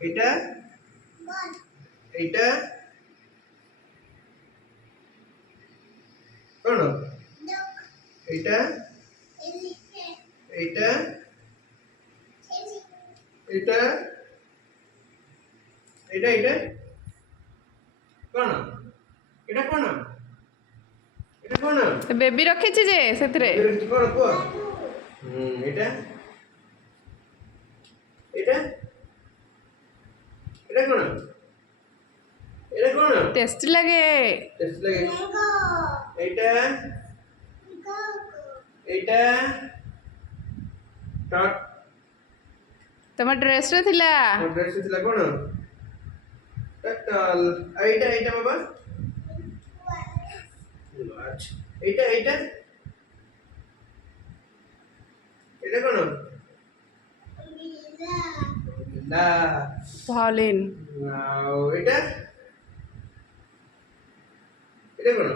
এটা এইটা কোন এইটা এইটা এটা এটা এটা কোন এটা কোন এটা কোন বেবি ରଖିଛି ଯେ ସେଥିରେ কোন କୁହ এটা এটা এটা কোন এটা কোন ଟେଷ୍ଟି ଲାଗେ। টেস্ট লাগে এইটা এইটা টট ତମ ଡ୍ରେସରେ ଥିଲା। ଡ୍ରେସ୍ ଥିଲା କୋନ ଟଟଲ এইটা এইটা বাবা আচ্ছা এইটা এইটা এটা কোন না ভালিন এটা এটা কোন